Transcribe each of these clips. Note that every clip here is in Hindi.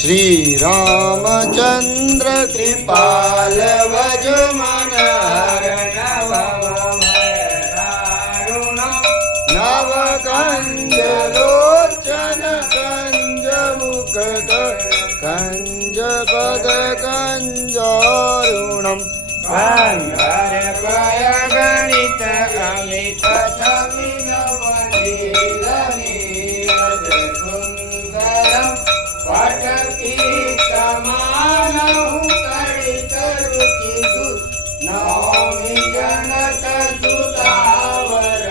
श्री रामचंद्र कृपाल भज मन नव कंज लोचन कंज मुख कंज पद कंजारुणम कंधर्वय गणित अमित नीरज सुंदरम पटपीतमानहु कलित रुचिसु नौमि जनक सुतावर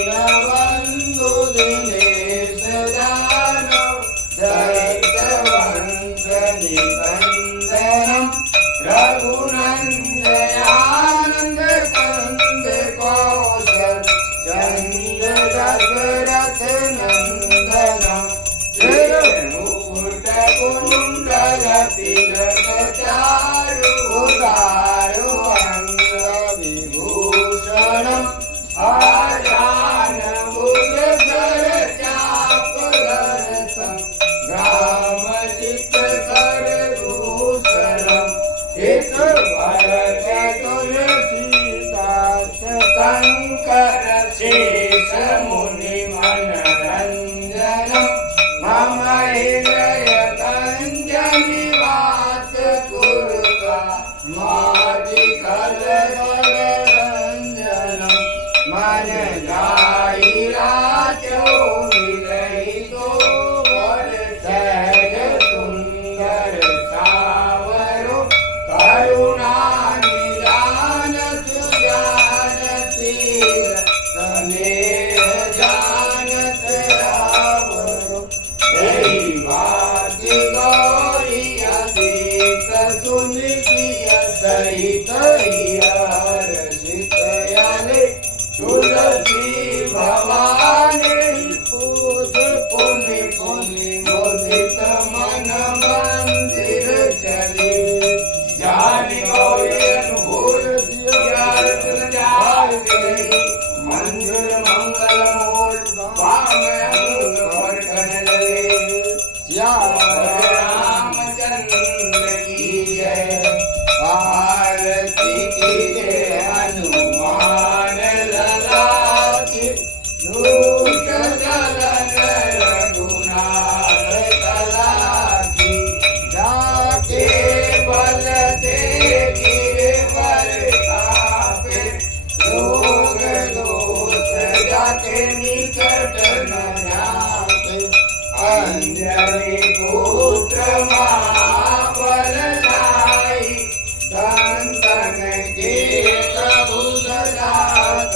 वधुदीनबन्धु दिनेश दानव दैत्यवंश निबन्धनम् रघुनन्दयानन्द कंद कौशल चंद दशरथ नंदनम् मुकुट कुंडल तिलक चारु उदारु अंग विभूषणम् आजान भुज धर चाप दर्शन ग्राम चित्तकर भूषणम् एक भरत तुलसीदास शंकर शेष मुनि मनरंजनम् मम हृदय कंज निवास कुरुका मादिकल रंजनम् मन गाई राजो मिलई तो वर सहज सुंदर सावरो करुणा निदान सुजान शील स्नेह जानत रावरो दैवादि गौरी अधीश सुनिधिय सहित हर्षित यले तुलसी भवानी पूज पुनि पुनि मोदित मन मंदिर चले जानि गौरी अनुभूल मंजुल मंगल मूल वाम अंग वर्धन लले श्याम रामचंद्र की जय आरती की जय हनुमान लला की धूत दलन रघुनाथ कला की जाके बल से गिरवर कापे रोग दोष जाके निकट न जाते अंजलि पुत्र महाबल लाई संतन के प्रभु सदा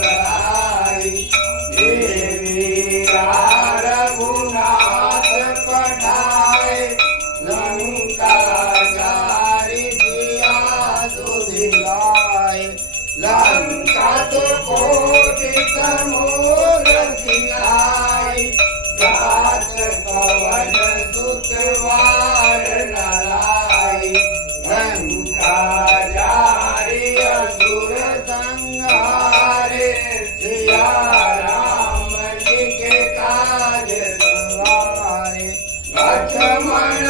सहाय देवी रघुनाथ पठाए लंका जारी दिया सुधिलाए लंका तो कोटि समूह सिंगाई जात पवन सुतवार नलाई लंका जारी असुर संहारे सिया राम जी के काज सवारे लक्ष्मण